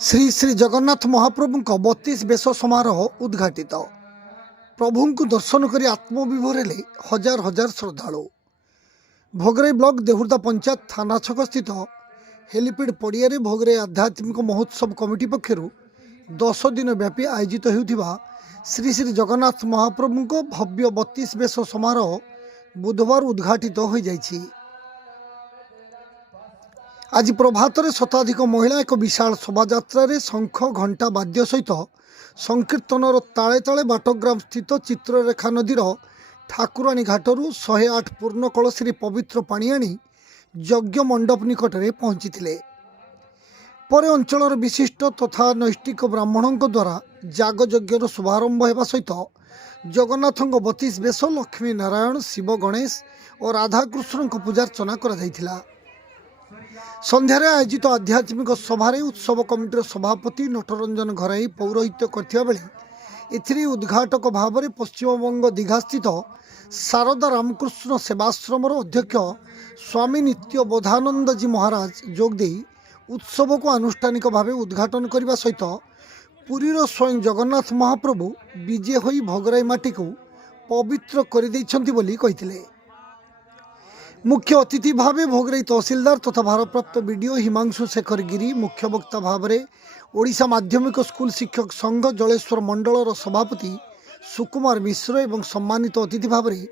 श्री श्री जगन्नाथ महाप्रभु 32 बेश समारोह उद्घाटित। प्रभु को दर्शन कर आत्मविभोर हेले हजार हजार श्रद्धालु। भोगराई ब्लॉक देहुर्दा पंचायत थाना छक स्थित हेलीपैड पड़िया भोगराई आध्यात्मिक महोत्सव कमिटी पक्षर 10 दिन व्यापी आयोजित होता श्री श्री जगन्नाथ महाप्रभु भव्य 32 बेश समारोह बुधवार उद्घाटित हो जाइछि। आज प्रभात में शताधिक महिला एक विशाल शोभा शंख घंटा वाद्य सहित संकीर्तनर ताले ताले बाटग्राम स्थित चित्ररेखा नदीर ठाकुराणी घाटरू 108 पूर्ण कलशी पवित्र पानी आनी यज्ञ मंडप निकट में पहुंची पर अंचल विशिष्ट तथा नैष्टिक ब्राह्मणों द्वारा जागयज्ञर शुभारंभ होगा सहित जगन्नाथ 32 बेश लक्ष्मी नारायण शिव गणेश और राधाकृष्ण पूजार्चना कर संध्यारे आयोजित आध्यात्मिक सभारे उत्सव कमिटीर सभापति नटरंजन घराई पौरोहित्य करथिबा बेले एथिरे उद्घाटक भाव में पश्चिमबंग दीघा स्थित शारदा रामकृष्ण सेवाश्रमर अध्यक्ष स्वामी नित्य बोधानंद जी महाराज जोगदे उत्सव को आनुष्ठानिक भाव उद्घाटन करने सहित पुरीर स्वयं जगन्नाथ महाप्रभु विजे होई भोगराई माटी को पवित्र कर कही। मुख्य अतिथि भावे भोगराई तहसीलदार तथा भारप्राप्त बीडीओ हिमांशु शेखर गिरी, मुख्य वक्ता भाव में ओडिशा माध्यमिक स्कूल शिक्षक संघ जलेश्वर मंडलर सभापति सुकुमार मिश्र एवं सम्मानित अतिथि भाव में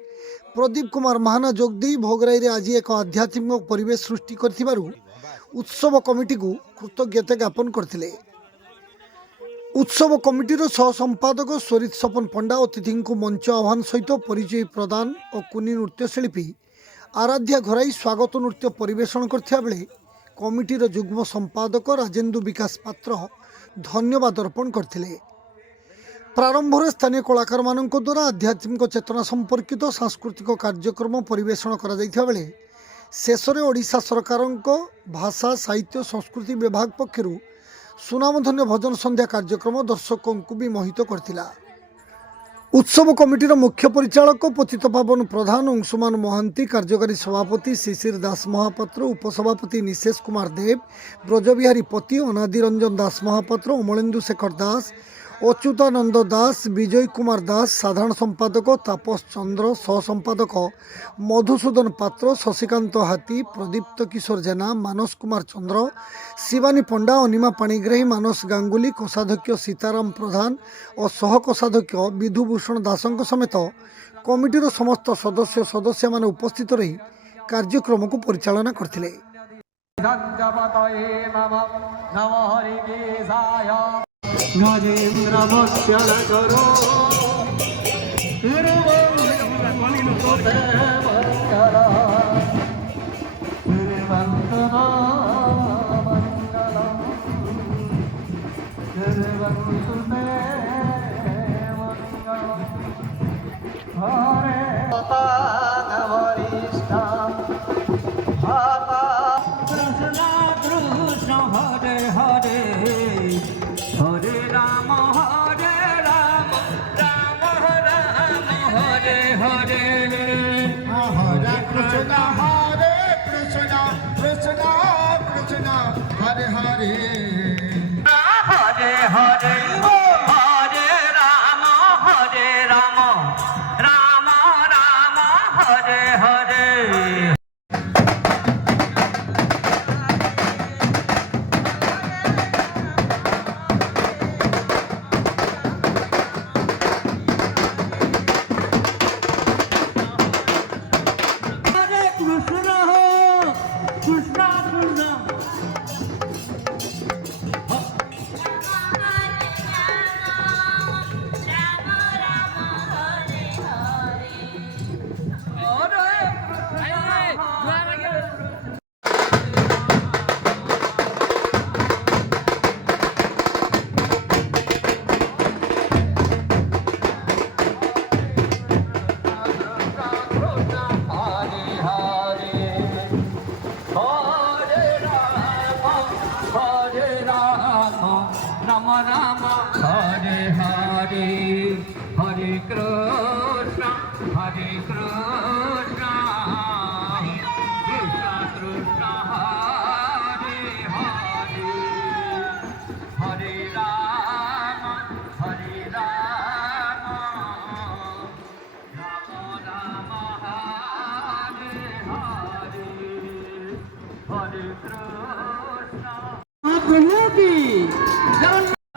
प्रदीप कुमार महाना जोगदे भोगराई रे आज एक आध्यात्मिक परिवेश सृष्टि करथिबारु उत्सव कमिटी को कृतज्ञता ज्ञापन करथिले। उत्सव कमिटीर सह संपादक स्वरित सपन पंडा अतिथि को मंच आह्वान सहित परिचय प्रदान और कुनी नृत्यशिल्पी आराध्या घराई स्वागत नृत्य परिवेषण करथिबा बेले कमिटीर युग्म संपादक राजेन्दु विकास पात्र धन्यवाद अर्पण करथिले। प्रारंभ में स्थानीय कलाकार मानक द्वारा आध्यात्मिक चेतना संपर्कित सांस्कृतिक कार्यक्रम परिवेषण करा जायथिबा बेले शेष में ओडिशा सरकार भाषा साहित्य संस्कृति विभाग पक्षर सुनामधन्य भजन संध्या कार्यक्रम दर्शकों को भी मोहित करथिला। उत्सव कमिटीर मुख्य परिचालक पतित पावन प्रधान अंशुमान महांती, कार्यकारी सभापति शिशिर दास महापात्र, उपसभापति निशेष कुमार देव, ब्रजबिहारी पति, अनादि रंजन दास महापात्र, अमलेन्दु शेखर दास, अच्युतानंद दास, विजय कुमार दास, साधारण संपादक तापस चंद्र, सह संपादक मधुसूदन पात्र, शशिकांत हाथी, प्रदीप्त किशोर जेना, मानस कुमार चंद्र, शिवानी पंडा, अनिमा पाणिग्राही, मानस गांगुली, कोषाध्यक्ष सीताराम प्रधान और सह कोषाध्यक्ष विधुभूषण दासों समेत कमिटीर समस्त सदस्य सदस्य मान उपस्थित रही कार्यक्रम को परिचालना करथिले।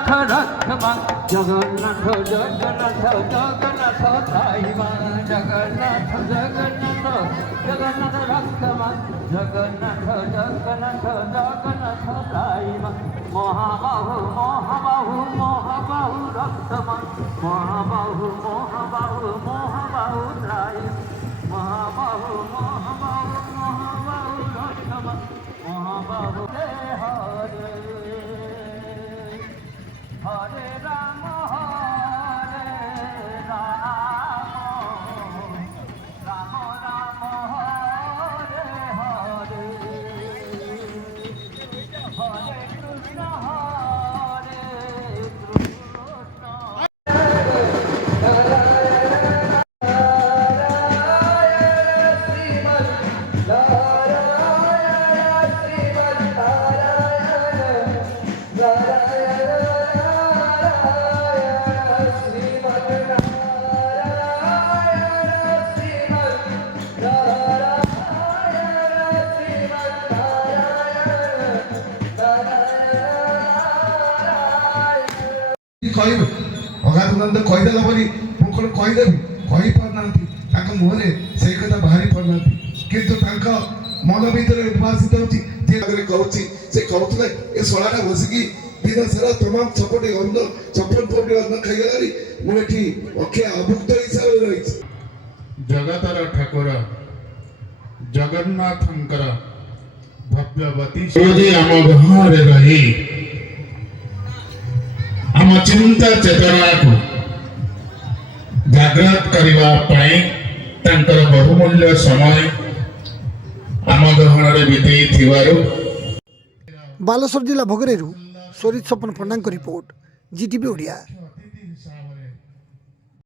রক্ষমা জগন্নাথ জগন্নাথ জগন্নাথ ত্রাহিমা জগন্নাথ জগন্নাথ জগন্নাথ রক্ষমা জগন্নাথ জগন্নাথ জগন্নাথ ত্রাহিমা মহাবাহু মহাবাহু মহাবাহু রক্ষমা মহাবাহু মহাবাহু মহাবাহু ত্রাহিমা মহাবাহু মহাবাহু মহাবাহু রক্ষমা মহাবাহু হরে হরে রাম রাম রাম হরে হরে হরে কৃষ্ণ କହିବେ ଅଗାଧୁନନ୍ଦ କହିଦେଲା ବୋଲି ମୁଁ କ'ଣ କହିଦେବି କହିପାରୁନାହାନ୍ତି ତାଙ୍କ ମୁହଁରେ ସେଇ କଥା ବାହାରି ପାରୁନାହାନ୍ତି କିନ୍ତୁ ତାଙ୍କ ମନ ଭିତରେ ଉଦ୍ଭାସିତ ହେଉଛି ଯେ ଆଗରେ କହୁଛି ସେ କହୁଥିଲେ ଏ ଶଳାଟା ବସିକି ଦିନ ସାରା ତମାମ ଚପଟି ଅନ୍ନ ଚପନ ପଟି ଅନ୍ନ ଖାଇଗଲାଣି ମୁଁ ଏଠି ଅକ୍ଷୟ ଅଭୁକ୍ତ ହିସାବରେ ରହିଛି। ଜଗତର ଠାକୁର ଜଗନ୍ନାଥଙ୍କର ଭବ୍ୟବତୀ ଆମ ଗହଣରେ ରହି ଆମ ଚିନ୍ତା ଚେତନାକୁ ଜାଗ୍ରତ କରିବା ପାଇଁ ତାଙ୍କର ବହୁମୂଲ୍ୟ ସମୟ ଆମ ଗହଣରେ ବିତେଇଥିବାରୁ ବାଲେଶ୍ୱର ଜିଲ୍ଲା ଭୋଗରେରୁ ସରିତ ସପନ ପଣ୍ଡାଙ୍କ ରିପୋର୍ଟ ଜିଟିଭି ଓଡ଼ିଆ।